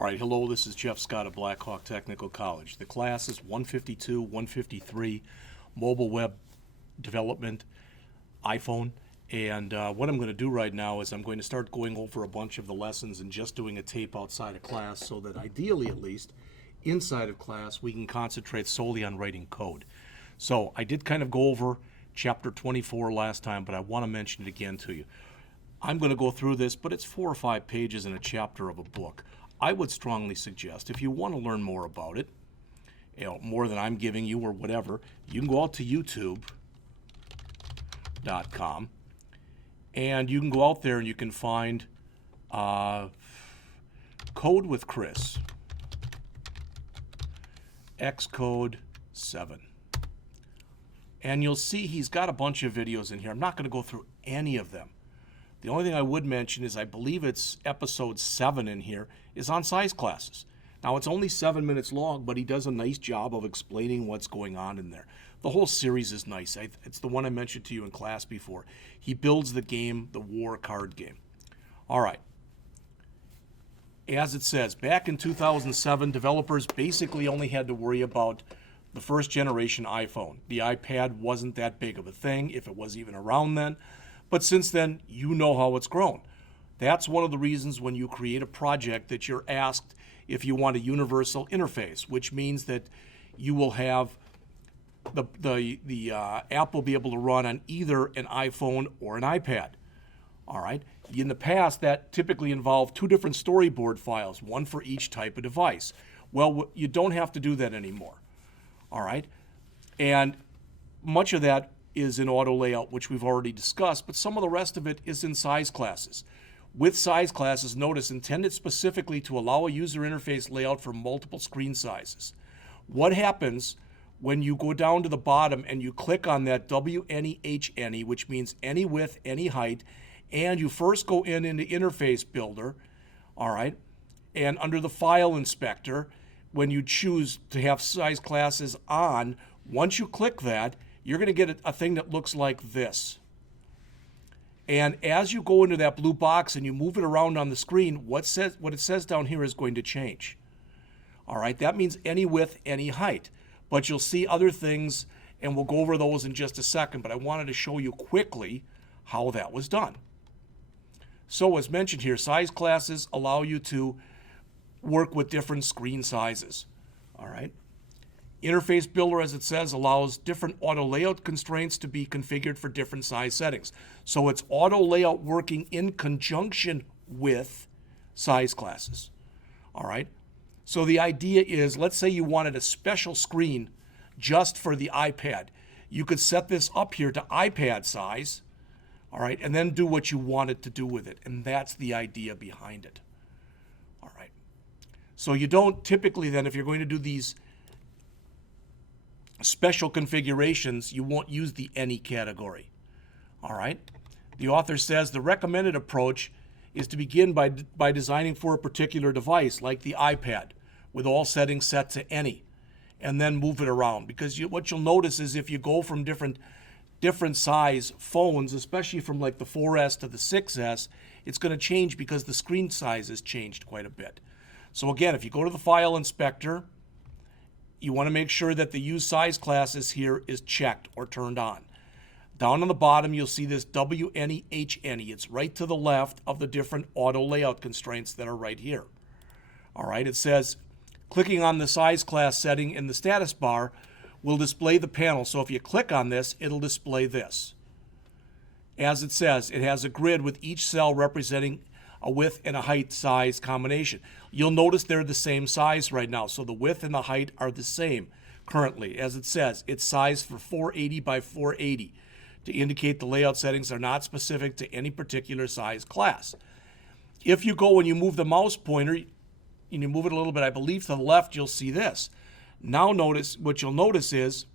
All right, hello, this is Jeff Scott of Blackhawk Technical College. The class is 152, 153, mobile web development, iPhone. And what I'm going to do right now is I'm going to start going over a bunch of the lessons and just doing a tape outside of class so that ideally, at least, inside of class, we can concentrate solely on writing code. So I did kind of go over chapter 24 last time, but I want to mention it again to you. I'm going to go through this, but it's 4 or 5 pages in a chapter of a book. I would strongly suggest, if you want to learn more about it, more than I'm giving you or whatever, you can go out to youtube.com and you can go out there and you can find Code with Chris, Xcode 7. And you'll see he's got a bunch of videos in here. I'm not going to go through any of them. The only thing I would mention is I believe it's episode 7 in here is on size classes. Now, it's only 7 minutes long, but he does a nice job of explaining what's going on in there. The whole series is nice. It's the one I mentioned to you in class before. He builds the game, the war card game. All right. As it says, back in 2007, developers basically only had to worry about the first generation iPhone. The iPad wasn't that big of a thing, if it was even around then. But since then, you know how it's grown. That's one of the reasons when you create a project that you're asked if you want a universal interface, which means that you will have the app will be able to run on either an iPhone or an iPad. All right. In the past, that typically involved 2 different storyboard files, one for each type of device. Well, you don't have to do that anymore. All right. And much of that is in auto layout, which we've already discussed, but some of the rest of it is in size classes. With size classes, notice, intended specifically to allow a user interface layout for multiple screen sizes. What happens when you go down to the bottom and you click on that WNEHNE, which means any width, any height, and you first go into Interface Builder, all right, and under the File Inspector, when you choose to have size classes on, once you click that, you're going to get a thing that looks like this. And as you go into that blue box and you move it around on the screen, what it says down here is going to change. All right, that means any width, any height. But you'll see other things, and we'll go over those in just a second, but I wanted to show you quickly how that was done. So as mentioned here, size classes allow you to work with different screen sizes. All right. Interface Builder, as it says, allows different auto layout constraints to be configured for different size settings. So it's auto layout working in conjunction with size classes. All right. So the idea is, let's say you wanted a special screen just for the iPad. You could set this up here to iPad size, all right, and then do what you wanted to do with it. And that's the idea behind it. All right. So you don't typically then, if you're going to do these special configurations, you won't use the any category. All right. The author says the recommended approach is to begin by designing for a particular device, like the iPad, with all settings set to any, and then move it around. Because what you'll notice is if you go from different size phones, especially from like the 4S to the 6S, it's going to change because the screen size has changed quite a bit. So again, if you go to the File Inspector, you want to make sure that the Use Size Classes here is checked or turned on. Down on the bottom, you'll see this WNEHNE. It's right to the left of the different auto layout constraints that are right here. All right, it says, clicking on the size class setting in the status bar will display the panel. So if you click on this, it'll display this. As it says, it has a grid with each cell representing a width and a height size combination. You'll notice they're the same size right now. So the width and the height are the same currently. As it says, it's sized for 480 by 480 to indicate the layout settings are not specific to any particular size class. If you go and you move the mouse pointer, and you move it a little bit, I believe to the left, you'll see this. Now notice, what you'll notice is,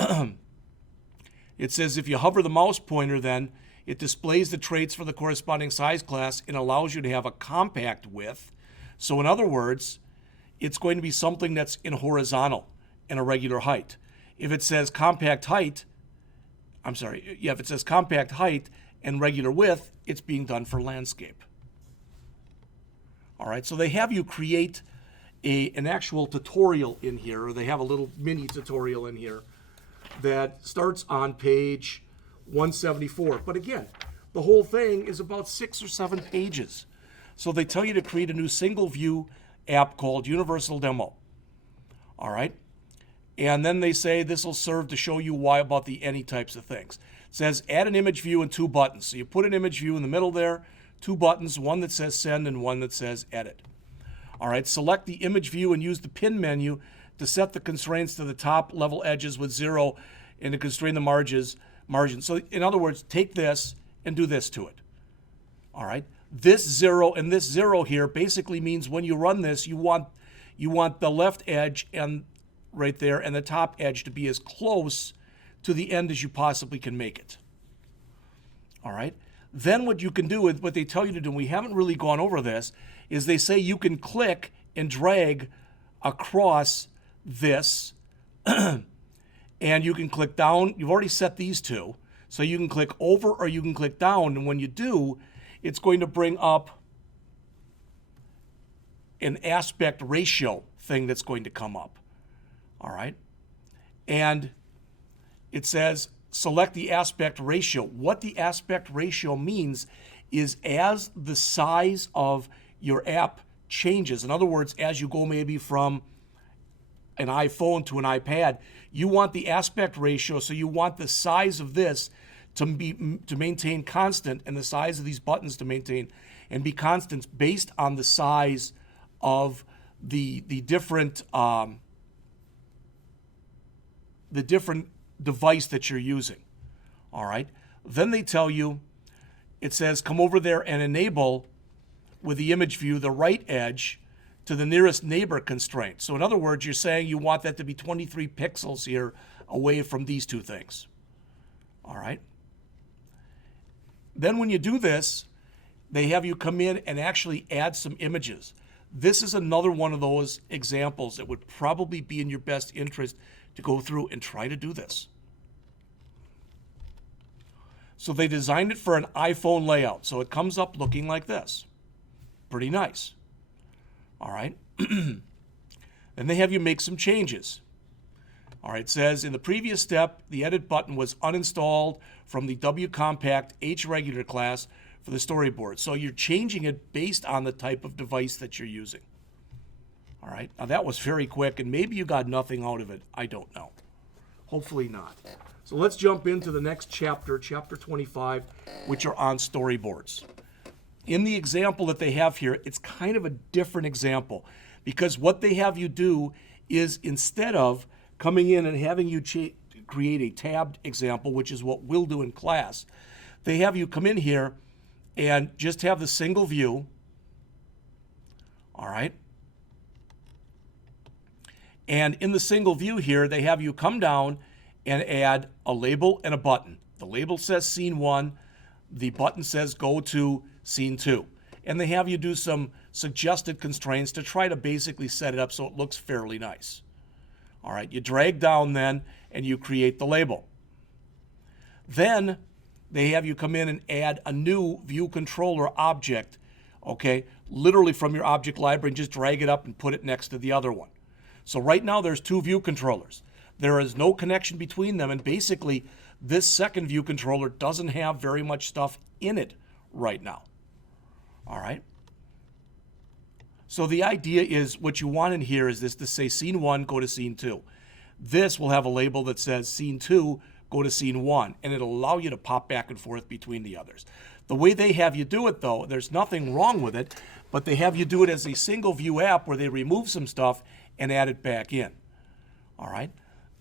it says if you hover the mouse pointer, then it displays the traits for the corresponding size class and allows you to have a compact width. So in other words, it's going to be something that's in horizontal and a regular height. If it says compact height, if it says compact height and regular width, it's being done for landscape. All right, so they have you create an actual tutorial in here, or they have a little mini tutorial in here that starts on page 174. But again, the whole thing is about 6 or 7 pages. So they tell you to create a new single view app called Universal Demo. All right. And then they say this will serve to show you why about the any types of things. It says add an image view and 2 buttons. So you put an image view in the middle there, 2 buttons, one that says send and one that says edit. All right, select the image view and use the pin menu to set the constraints to the top level edges with 0 and to constrain the margins. So in other words, take this and do this to it. All right, this 0 and this 0 here basically means when you run this, you want the left edge and right there and the top edge to be as close to the end as you possibly can make it. All right. Then what you can do with what they tell you to do, and we haven't really gone over this, is they say you can click and drag across this and you can click down. You've already set these two. So you can click over or you can click down. And when you do, it's going to bring up an aspect ratio thing that's going to come up. All right. And it says select the aspect ratio. What the aspect ratio means is as the size of your app changes, in other words, as you go maybe from an iPhone to an iPad, you want the aspect ratio, so you want the size of this to maintain constant and the size of these buttons to maintain and be constant based on the size of the different device that you're using. All right. Then they tell you, it says come over there and enable with the image view the right edge to the nearest neighbor constraint. So in other words, you're saying you want that to be 23 pixels here away from these two things. All right. Then when you do this, they have you come in and actually add some images. This is another one of those examples that would probably be in your best interest to go through and try to do this. So they designed it for an iPhone layout. So it comes up looking like this. Pretty nice. All right. Then they have you make some changes. All right, it says in the previous step, the edit button was uninstalled from the W Compact H regular class for the storyboard. So you're changing it based on the type of device that you're using. All right, now that was very quick, and maybe you got nothing out of it. I don't know. Hopefully not. So let's jump into the next chapter, chapter 25, which are on storyboards. In the example that they have here, it's kind of a different example because what they have you do is instead of coming in and having you create a tabbed example, which is what we'll do in class, they have you come in here and just have the single view. All right. And in the single view here, they have you come down and add a label and a button. The label says scene 1. The button says go to scene 2. And they have you do some suggested constraints to try to basically set it up so it looks fairly nice. All right, you drag down then and you create the label. Then they have you come in and add a new view controller object, okay, literally from your object library, and just drag it up and put it next to the other one. So right now there's 2 view controllers. There is no connection between them, and basically this second view controller doesn't have very much stuff in it right now. All right. So the idea is what you want in here is this to say scene 1, go to scene 2. This will have a label that says scene 2, go to scene 1, and it'll allow you to pop back and forth between the others. The way they have you do it, though, there's nothing wrong with it, but they have you do it as a single view app where they remove some stuff and add it back in. All right.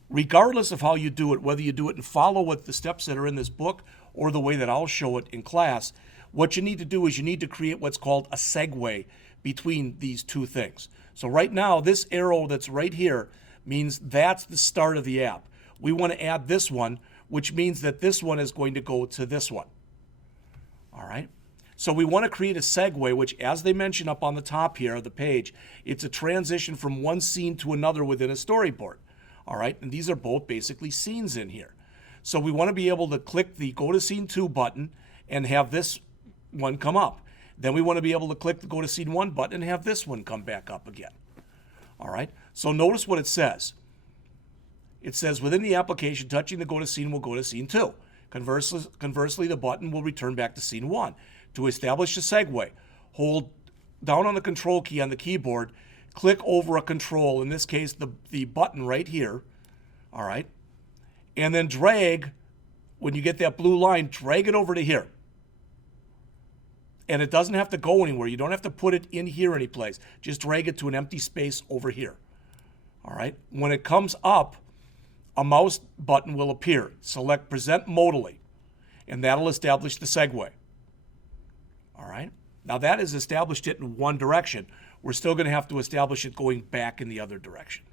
Regardless of how you do it, whether you do it and follow what the steps that are in this book or the way that I'll show it in class, what you need to do is you need to create what's called a segue between these two things. So right now, this arrow that's right here means that's the start of the app. We want to add this one, which means that this one is going to go to this one. All right. So we want to create a segue, which, as they mention up on the top here of the page, it's a transition from one scene to another within a storyboard. All right, and these are both basically scenes in here. So we want to be able to click the Go to Scene 2 button and have this one come up. Then we want to be able to click the Go to Scene 1 button and have this one come back up again. All right, so notice what it says. It says, within the application, touching the Go to Scene will go to Scene 2. Conversely, the button will return back to Scene 1. To establish a segue, hold down on the Control key on the keyboard, click over a control, in this case, the button right here, all right, and then drag, when you get that blue line, drag it over to here. And it doesn't have to go anywhere. You don't have to put it in here anyplace. Just drag it to an empty space over here. All right. When it comes up, a mouse button will appear. Select Present Modally, and that'll establish the segue. All right. Now that has established it in one direction. We're still going to have to establish it going back in the other direction.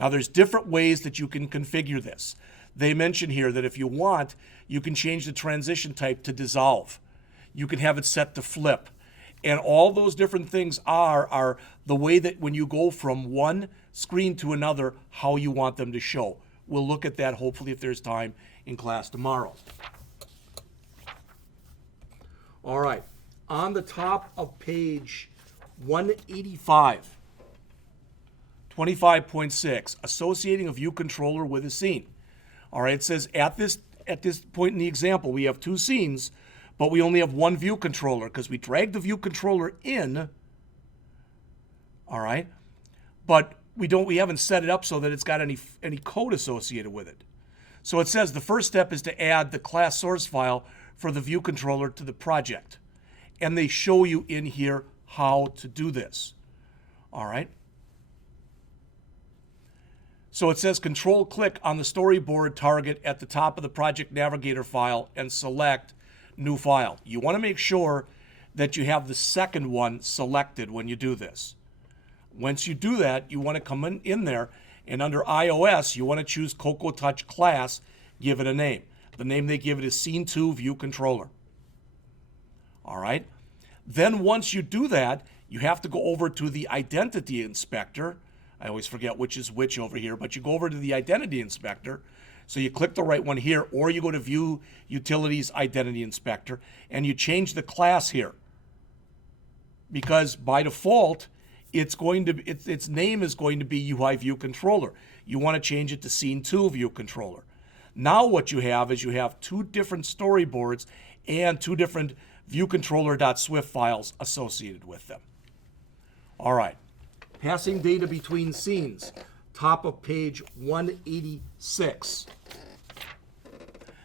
Now there's different ways that you can configure this. They mention here that if you want, you can change the transition type to dissolve. You can have it set to flip. And all those different things are the way that when you go from one screen to another, how you want them to show. We'll look at that hopefully if there's time in class tomorrow. All right, on the top of page 185, 25.6, associating a view controller with a scene. All right, it says at this point in the example, we have two scenes, but we only have one view controller because we dragged the view controller in, all right, but we haven't set it up so that it's got any code associated with it. So it says the first step is to add the class source file for the view controller to the project. And they show you in here how to do this. All right. So it says Control-click on the Storyboard target at the top of the Project Navigator file and select New File. You want to make sure that you have the second one selected when you do this. Once you do that, you want to come in there, and under iOS, you want to choose Cocoa Touch Class, give it a name. The name they give it is Scene 2 View Controller. All right. Then once you do that, you have to go over to the Identity Inspector. I always forget which is which over here, but you go over to the Identity Inspector. So you click the right one here, or you go to View Utilities Identity Inspector, and you change the class here. Because by default, its name is going to be UI View Controller. You want to change it to Scene 2 View Controller. Now what you have is you have two different storyboards and two different viewcontroller.swift files associated with them. All right. Passing data between scenes, top of page 186. It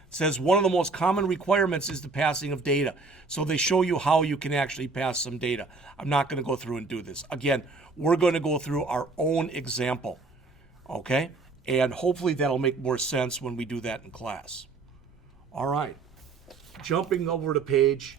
says one of the most common requirements is the passing of data. So they show you how you can actually pass some data. I'm not going to go through and do this. Again, we're going to go through our own example, okay? And hopefully that'll make more sense when we do that in class. All right. Jumping over to page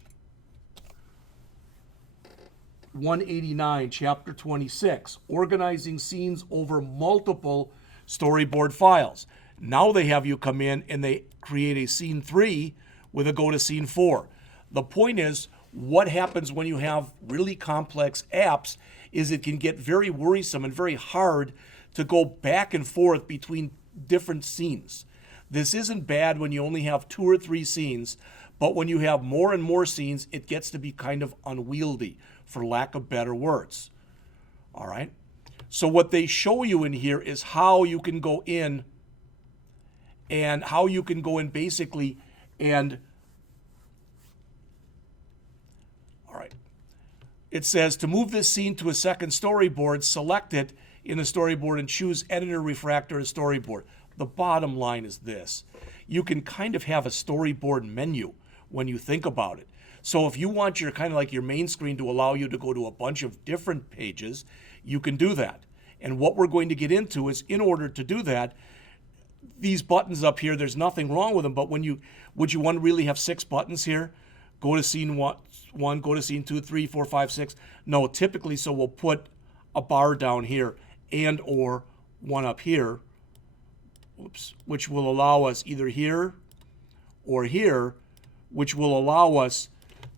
189, chapter 26, organizing scenes over multiple storyboard files. Now they have you come in and they create a scene 3 with a go to scene 4. The point is, what happens when you have really complex apps is it can get very worrisome and very hard to go back and forth between different scenes. This isn't bad when you only have 2 or 3 scenes, but when you have more and more scenes, it gets to be kind of unwieldy, for lack of better words. All right? So what they show you in here is how you can go in and how you can go in basically and, all right. It says to move this scene to a second storyboard, select it in the storyboard and choose Editor Refactor as storyboard. The bottom line is this. You can kind of have a storyboard menu when you think about it. So if you want your kind of like your main screen to allow you to go to a bunch of different pages, you can do that. And what we're going to get into is in order to do that, these buttons up here, there's nothing wrong with them, but would you want to really have 6 buttons here? Go to scene 1, go to scene 2, 3, 4, 5, 6. No, typically, so we'll put a bar down here and or one up here, which will allow us either here or here, which will allow us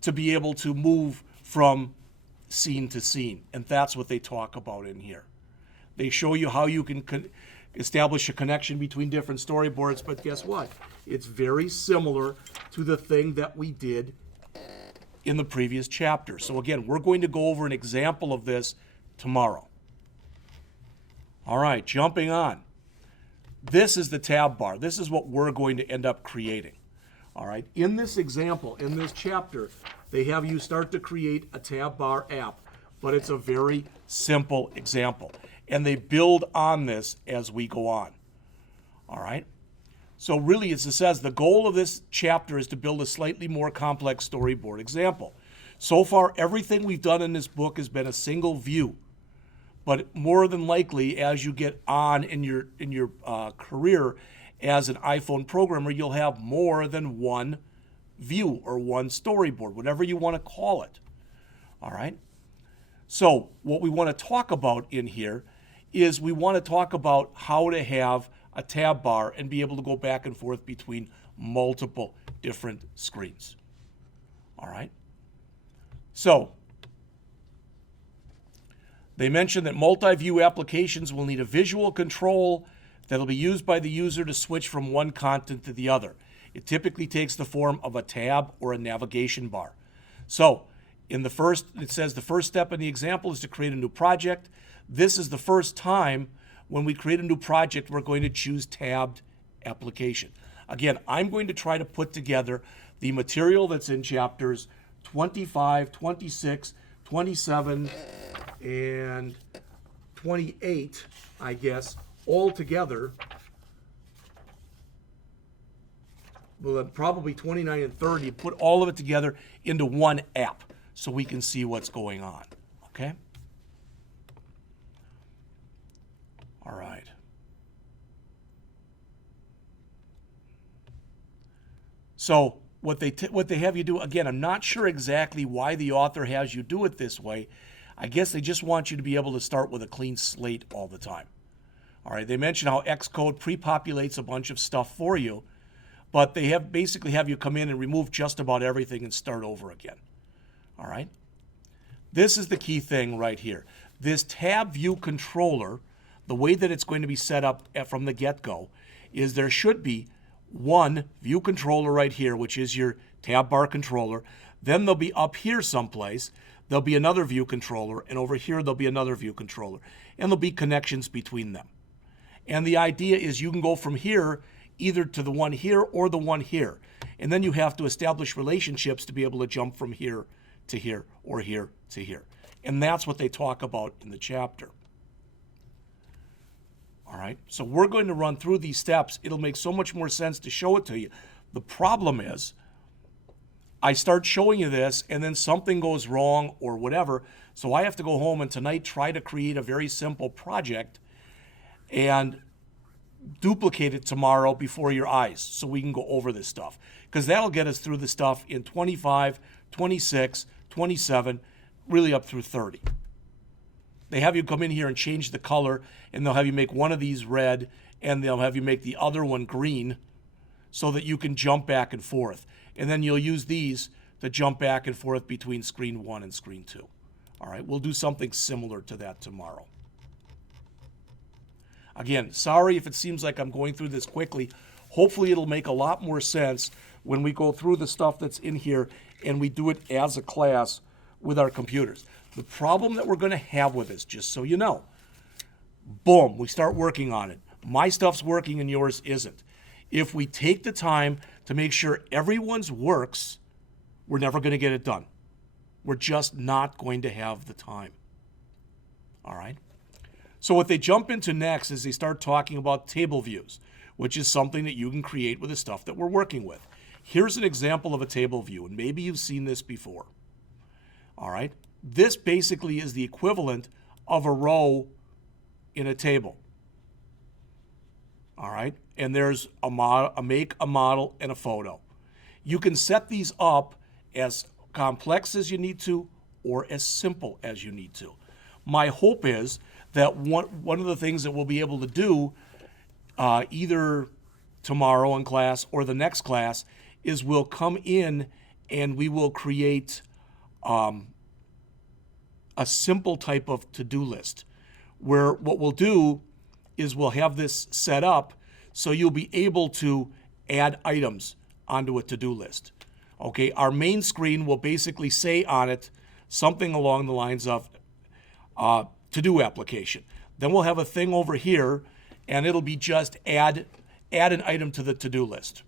to be able to move from scene to scene. And that's what they talk about in here. They show you how you can establish a connection between different storyboards, but guess what? It's very similar to the thing that we did in the previous chapter. So again, we're going to go over an example of this tomorrow. All right, jumping on. This is the tab bar. This is what we're going to end up creating. All right, in this example, in this chapter, they have you start to create a tab bar app, but it's a very simple example. And they build on this as we go on. All right, so really, as it says, the goal of this chapter is to build a slightly more complex storyboard example. So far, everything we've done in this book has been a single view. But more than likely, as you get on in your career as an iPhone programmer, you'll have more than one view or one storyboard, whatever you want to call it. All right? So what we want to talk about in here is we want to talk about how to have a tab bar and be able to go back and forth between multiple different screens. All right? So they mentioned that multi-view applications will need a visual control that will be used by the user to switch from one content to the other. It typically takes the form of a tab or a navigation bar. So it says the first step in the example is to create a new project. This is the first time when we create a new project, we're going to choose tabbed application. Again, I'm going to try to put together the material that's in chapters 25, 26, 27, and 28, I guess, all together. Well, probably 29 and 30, put all of it together into one app so we can see what's going on, okay? All right. So what they have you do, again, I'm not sure exactly why the author has you do it this way. I guess they just want you to be able to start with a clean slate all the time. All right, they mention how Xcode pre-populates a bunch of stuff for you, but they basically have you come in and remove just about everything and start over again. All right? This is the key thing right here. This tab view controller, the way that it's going to be set up from the get-go is there should be one view controller right here, which is your tab bar controller. Then there'll be up here someplace, there'll be another view controller, and over here there'll be another view controller. And there'll be connections between them. And the idea is you can go from here either to the one here or the one here. And then you have to establish relationships to be able to jump from here to here or here to here. And that's what they talk about in the chapter. All right, so we're going to run through these steps. It'll make so much more sense to show it to you. The problem is I start showing you this and then something goes wrong or whatever. So I have to go home and tonight try to create a very simple project and duplicate it tomorrow before your eyes so we can go over this stuff. Because that'll get us through the stuff in 25, 26, 27, really up through 30. They have you come in here and change the color, and they'll have you make one of these red, and they'll have you make the other one green so that you can jump back and forth. And then you'll use these to jump back and forth between screen 1 and screen 2. All right, we'll do something similar to that tomorrow. Again, sorry if it seems like I'm going through this quickly. Hopefully it'll make a lot more sense when we go through the stuff that's in here and we do it as a class with our computers. The problem that we're going to have with this, just so you know, boom, we start working on it. My stuff's working and yours isn't. If we take the time to make sure everyone's works, we're never going to get it done. We're just not going to have the time. All right? So what they jump into next is they start talking about TableViews, which is something that you can create with the stuff that we're working with. Here's an example of a table view, and maybe you've seen this before. All right? This basically is the equivalent of a row in a table. All right? And there's a make, a model, and a photo. You can set these up as complex as you need to or as simple as you need to. My hope is that one of the things that we'll be able to do either tomorrow in class or the next class is we'll come in and we will create a simple type of to-do list where what we'll do is we'll have this set up so you'll be able to add items onto a to-do list. Okay, our main screen will basically say on it something along the lines of to-do application. Then we'll have a thing over here, and it'll be just add an item to the to-do list.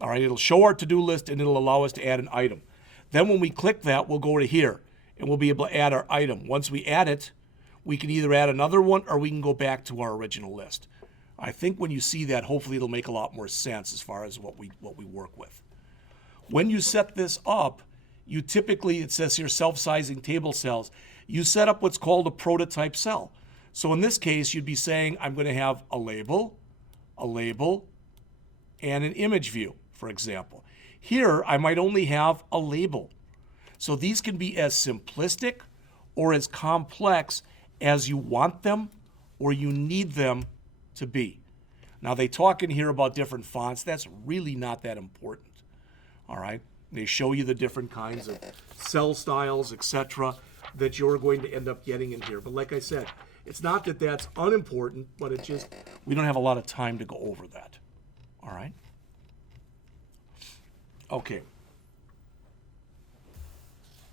All right, it'll show our to-do list, and it'll allow us to add an item. Then when we click that, we'll go to here, and we'll be able to add our item. Once we add it, we can either add another one, or we can go back to our original list. I think when you see that, hopefully it'll make a lot more sense as far as what we work with. When you set this up, you typically, it says here, self-sizing table cells, you set up what's called a prototype cell. So in this case, you'd be saying, I'm going to have a label, and an image view, for example. Here, I might only have a label. So these can be as simplistic or as complex as you want them or you need them to be. Now, they talk in here about different fonts. That's really not that important. All right? They show you the different kinds of cell styles, etc., that you're going to end up getting in here. But like I said, it's not that that's unimportant, but it's just we don't have a lot of time to go over that. All right? Okay.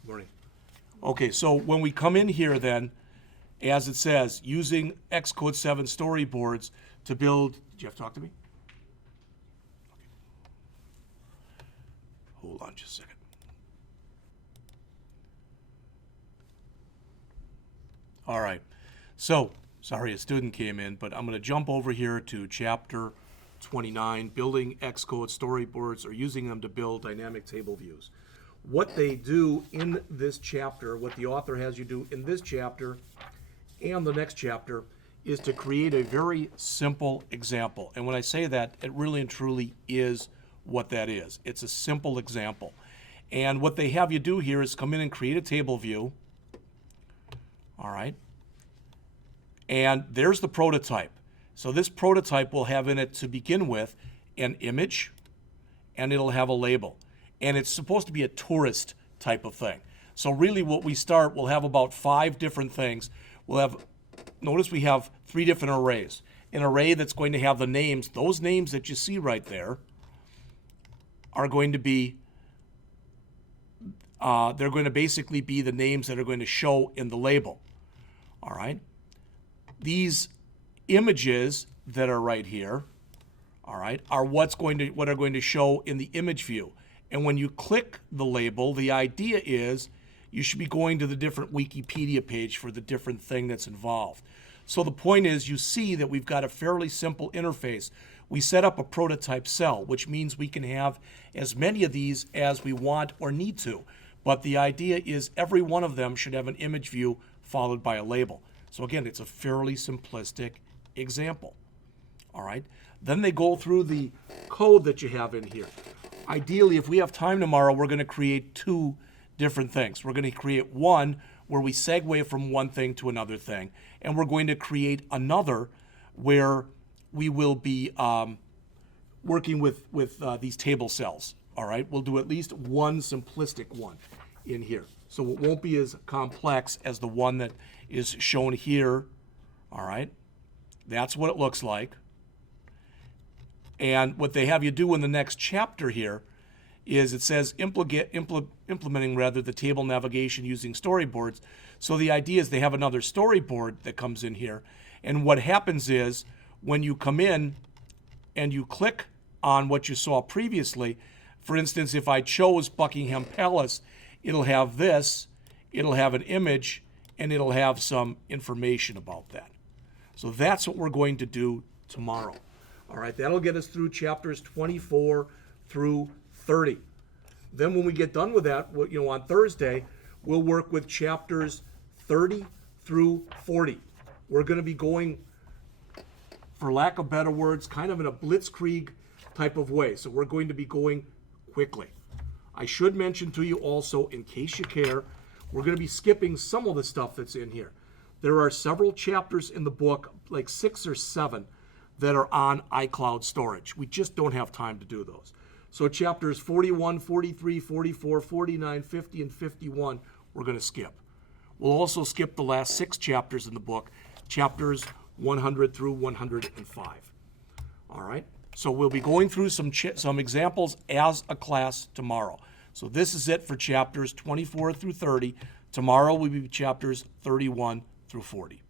Morning. Okay, so when we come in here then, as it says, using Xcode 7 storyboards to build, Jeff, talk to me? Okay. Hold on just a second. All right, so, sorry, a student came in, but I'm going to jump over here to chapter 29, building Xcode storyboards or using them to build dynamic table views. What they do in this chapter, what the author has you do in this chapter and the next chapter, is to create a very simple example. And when I say that, it really and truly is what that is. It's a simple example. And what they have you do here is come in and create a table view. All right. And there's the prototype. So this prototype will have in it, to begin with, an image, and it'll have a label. And it's supposed to be a tourist type of thing. So really what we start, we'll have about 5 different things. We'll have, notice we have 3 different arrays. An array that's going to have the names, those names that you see right there are going to be, they're going to basically be the names that are going to show in the label. All right? These images that are right here, all right, are what are going to show in the image view. And when you click the label, the idea is you should be going to the different Wikipedia page for the different thing that's involved. So the point is, you see that we've got a fairly simple interface. We set up a prototype cell, which means we can have as many of these as we want or need to. But the idea is every one of them should have an image view followed by a label. So again, it's a fairly simplistic example. All right. Then they go through the code that you have in here. Ideally, if we have time tomorrow, we're going to create 2 different things. We're going to create one where we segue from one thing to another thing, and we're going to create another where we will be working with these table cells. All right, we'll do at least one simplistic one in here. So it won't be as complex as the one that is shown here. All right, that's what it looks like. And what they have you do in the next chapter here is it says implementing the table navigation using storyboards. So the idea is they have another storyboard that comes in here. And what happens is when you come in and you click on what you saw previously, for instance, if I chose Buckingham Palace, it'll have this, it'll have an image, and it'll have some information about that. So that's what we're going to do tomorrow. All right, that'll get us through chapters 24 through 30. Then when we get done with that, on Thursday, we'll work with chapters 30 through 40. We're going to be going, for lack of better words, kind of in a blitzkrieg type of way. So we're going to be going quickly. I should mention to you also, in case you care, we're going to be skipping some of the stuff that's in here. There are several chapters in the book, like 6 or 7, that are on iCloud storage. We just don't have time to do those. So chapters 41, 43, 44, 49, 50, and 51, we're going to skip. We'll also skip the last 6 chapters in the book, chapters 100 through 105. All right? So we'll be going through some examples as a class tomorrow. So this is it for chapters 24 through 30. Tomorrow will be chapters 31 through 40.